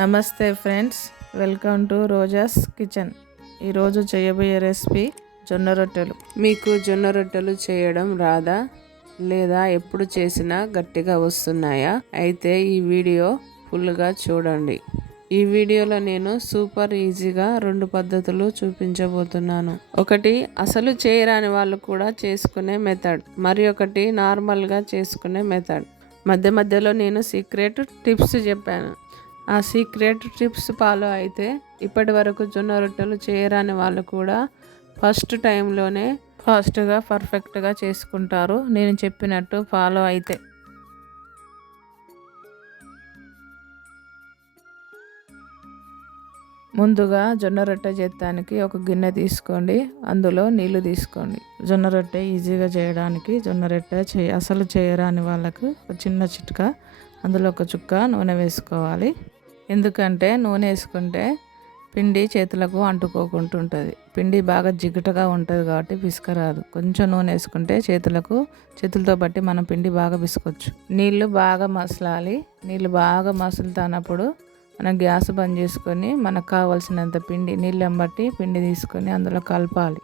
నమస్తే friends, welcome to Roja's kitchen. ఈరోజు చేయబోయే రెసిపీ జొన్న రొట్టెలు. మీకు జొన్న రొట్టెలు చేయడం రాదా, లేదా ఎప్పుడు చేసినా గట్టిగా వస్తున్నాయా? అయితే ఈ వీడియో ఫుల్గా చూడండి. ఈ వీడియోలో నేను సూపర్ ఈజీగా 2 పద్ధతులు చూపించబోతున్నాను. ఒకటి అసలు చేయరాని వాళ్ళు కూడా చేసుకునే మెథడ్, మరి ఒకటి నార్మల్గా చేసుకునే మెథడ్. మధ్యలో నేను సీక్రెట్ టిప్స్ చెప్పాను. ఆ సీక్రెట్ టిప్స్ ఫాలో అయితే ఇప్పటి వరకు జొన్న రొట్టెలు చేయరాని వాళ్ళు కూడా ఫస్ట్ టైంలోనే ఫాస్ట్గా పర్ఫెక్ట్గా చేసుకుంటారు, నేను చెప్పినట్టు ఫాలో అయితే. ముందుగా జొన్న రొట్టె చేస్తానికి ఒక గిన్నె తీసుకోండి, అందులో నీళ్లు తీసుకోండి. జొన్న రొట్టె ఈజీగా చేయడానికి జొన్న రొట్టె అసలు చేయరాని వాళ్ళకు ఒక చిన్న చిట్కా, అందులో ఒక చుక్క నూనె వేసుకోవాలి. ఎందుకంటే నూనె వేసుకుంటే పిండి చేతులకు అంటుకోకుండా ఉంటుంది. పిండి బాగా జిగుటగా ఉంటుంది కాబట్టి పిసుకరాదు. కొంచెం నూనె వేసుకుంటే చేతులతో బట్టి మనం పిండి బాగా పిసుకొచ్చు. నీళ్ళు బాగా మసలాలి. నీళ్ళు బాగా మసులుతున్నప్పుడు మనం గ్యాస్ బంద్ చేసుకొని మనకు కావాల్సినంత పిండి నీళ్ళని బట్టి పిండి తీసుకొని అందులో కలపాలి.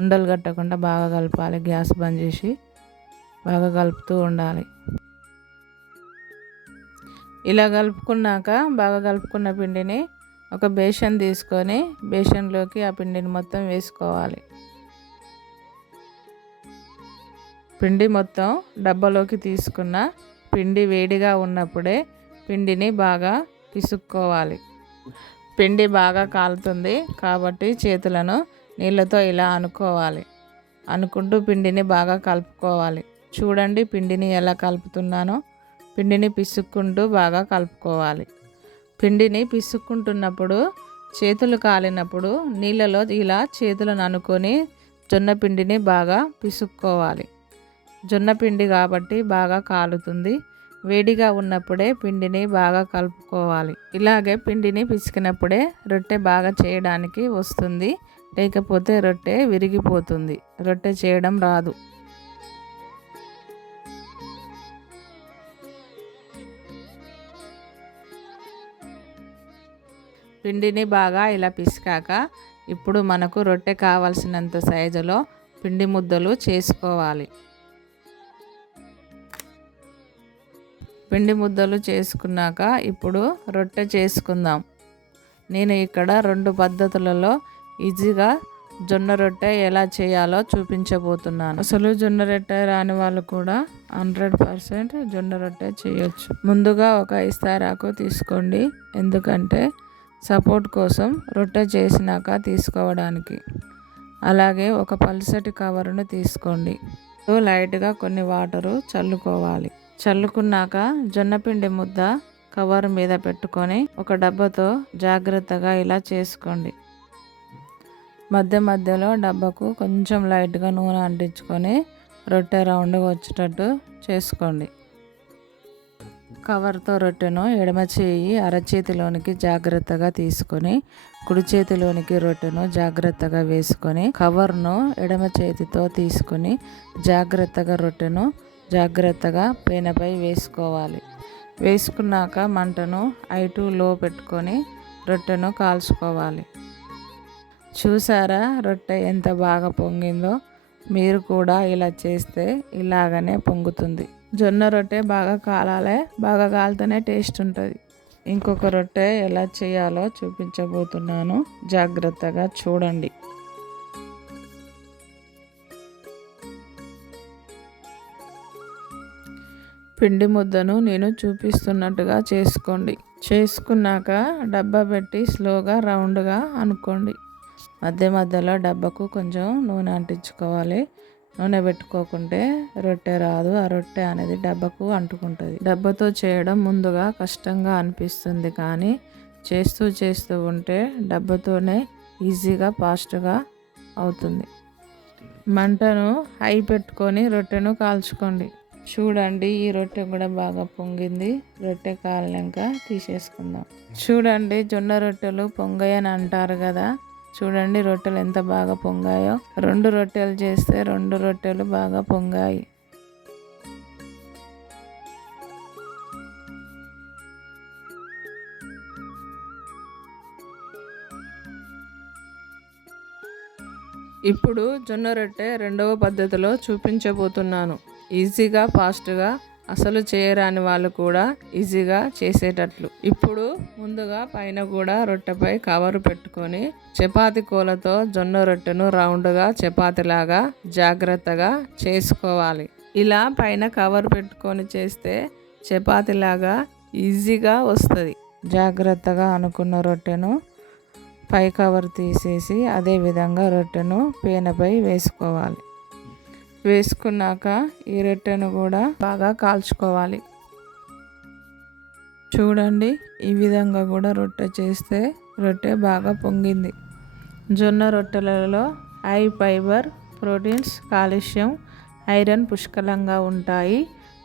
ఉండలు కట్టకుండా బాగా కలపాలి. గ్యాస్ బంద్ చేసి బాగా కలుపుతూ ఉండాలి. ఇలా కలుపుకున్నాక బాగా కలుపుకున్న పిండిని ఒక బేషన్ తీసుకొని బేషన్లోకి ఆ పిండిని మొత్తం వేసుకోవాలి. పిండి మొత్తం డబ్బాలోకి తీసుకున్న పిండి వేడిగా ఉన్నప్పుడే పిండిని బాగా పిసుక్కోవాలి. పిండి బాగా కాలుతుంది కాబట్టి చేతులను నీళ్ళతో ఇలా అనుకుంటూ పిండిని బాగా కలుపుకోవాలి. చూడండి పిండిని ఎలా కలుపుతున్నానో. పిండిని పిసుక్కుంటూ బాగా కలుపుకోవాలి. పిండిని పిసుక్కుంటున్నప్పుడు చేతులు కాలినప్పుడు నీళ్ళలో ఇలా చేతులను అనుకొని జొన్న పిండిని బాగా పిసుక్కోవాలి. జొన్న పిండి కాబట్టి బాగా కాలుతుంది. వేడిగా ఉన్నప్పుడే పిండిని బాగా కలుపుకోవాలి. ఇలాగే పిండిని పిసికినప్పుడే రొట్టె బాగా చేయడానికి వస్తుంది, లేకపోతే రొట్టె విరిగిపోతుంది. రొట్టె చేయడం రాదు. పిండిని బాగా ఇలా పిసికాక ఇప్పుడు మనకు రొట్టె కావాల్సినంత సైజులో పిండి ముద్దలు చేసుకోవాలి. పిండి ముద్దలు చేసుకున్నాక ఇప్పుడు రొట్టె చేసుకుందాం. నేను ఇక్కడ 2 పద్ధతులలో ఈజీగా జొన్న రొట్టె ఎలా చేయాలో చూపించబోతున్నాను. అసలు జొన్న రొట్టె రాని వాళ్ళు కూడా 100% జొన్న రొట్టె చేయొచ్చు. ముందుగా ఒక ఇస్తారాకు తీసుకోండి, ఎందుకంటే సపోర్ట్ కోసం రొట్టె చేసినాక తీసుకోవడానికి. అలాగే ఒక పల్సటి కవర్ను తీసుకోండి. లైట్గా కొన్ని వాటరు చల్లుకోవాలి. చల్లుకున్నాక జొన్నపిండి ముద్ద కవర్ మీద పెట్టుకొని ఒక డబ్బాతో జాగ్రత్తగా ఇలా చేసుకోండి. మధ్యలో డబ్బాకు కొంచెం లైట్గా నూనె అంటించుకొని రొట్టె రౌండ్గా వచ్చేటట్టు చేసుకోండి. కవర్తో రొట్టెను ఎడమ చేయి అరచేతిలోనికి జాగ్రత్తగా తీసుకొని కుడి చేతిలోనికి రొట్టెను జాగ్రత్తగా వేసుకొని కవర్ను ఎడమ చేతితో తీసుకొని జాగ్రత్తగా రొట్టెను జాగ్రత్తగా పేనపై వేసుకోవాలి. వేసుకున్నాక మంటను హై టు లో పెట్టుకొని రొట్టెను కాల్చుకోవాలి. చూసారా రొట్టె ఎంత బాగా పొంగిందో? మీరు కూడా ఇలా చేస్తే ఇలాగనే పొంగుతుంది. జొన్న రొట్టె బాగా కాలాలి, బాగా కాలితేనే టేస్ట్ ఉంటుంది. ఇంకొక రొట్టె ఎలా చేయాలో చూపించబోతున్నాను, జాగ్రత్తగా చూడండి. పిండి ముద్దను నేను చూపిస్తున్నట్టుగా చేసుకోండి. చేసుకున్నాక డబ్బా పెట్టి స్లోగా రౌండ్గా అనుకోండి. మధ్యలో డబ్బాకు కొంచెం నూనె అంటించుకోవాలి. నూనె పెట్టుకోకుంటే రొట్టె రాదు. ఆ రొట్టె అనేది డబ్బాకు అంటుకుంటుంది. డబ్బాతో చేయడం ముందుగా కష్టంగా అనిపిస్తుంది, కానీ చేస్తూ ఉంటే డబ్బాతోనే ఈజీగా ఫాస్ట్గా అవుతుంది. మంటను హై పెట్టుకొని రొట్టెను కాల్చుకోండి. చూడండి ఈ రొట్టె కూడా బాగా పొంగింది. రొట్టె కాలినాక తీసేసుకుందాం. చూడండి జొన్న రొట్టెలు పొంగాయని అంటారు కదా, చూడండి రొట్టెలు ఎంత బాగా పొంగాయో. 2 రొట్టెలు చేస్తే 2 రొట్టెలు బాగా పొంగాయి. ఇప్పుడు జొన్న రొట్టె రెండవ పద్ధతిలో చూపించబోతున్నాను. ఈజీగా ఫాస్ట్గా అసలు చేయరాని వాళ్ళు కూడా ఈజీగా చేసేటట్లు. ఇప్పుడు ముందుగా పైన కూడా రొట్టెపై కవర్ పెట్టుకొని చపాతీ కోలతో జొన్న రొట్టెను రౌండ్గా చపాతీలాగా జాగ్రత్తగా చేసుకోవాలి. ఇలా పైన కవర్ పెట్టుకొని చేస్తే చపాతీలాగా ఈజీగా వస్తుంది. జాగ్రత్తగా అనుకున్న రొట్టెను పై కవర్ తీసేసి అదే విధంగా రొట్టెను పేనపై వేసుకోవాలి. వేసుకున్నాక ఈ రొట్టెను కూడా బాగా కాల్చుకోవాలి. చూడండి, ఈ విధంగా కూడా రొట్టె చేస్తే రొట్టె బాగా పొంగింది. జొన్న రొట్టెలలో high fibre, proteins, calcium, iron పుష్కలంగా ఉంటాయి.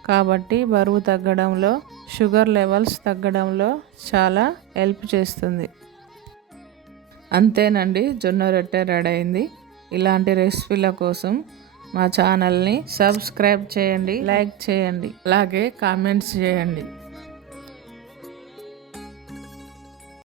కాబట్టి బరువు తగ్గడంలో, షుగర్ లెవెల్స్ తగ్గడంలో చాలా హెల్ప్ చేస్తుంది. అంతేనండి, జొన్న రొట్టె రెడీ అయింది. ఇలాంటి రెసిపీల కోసం మా ఛానల్ని సబ్స్క్రైబ్ చేయండి, లైక్ చేయండి, అలాగే కామెంట్స్ చేయండి.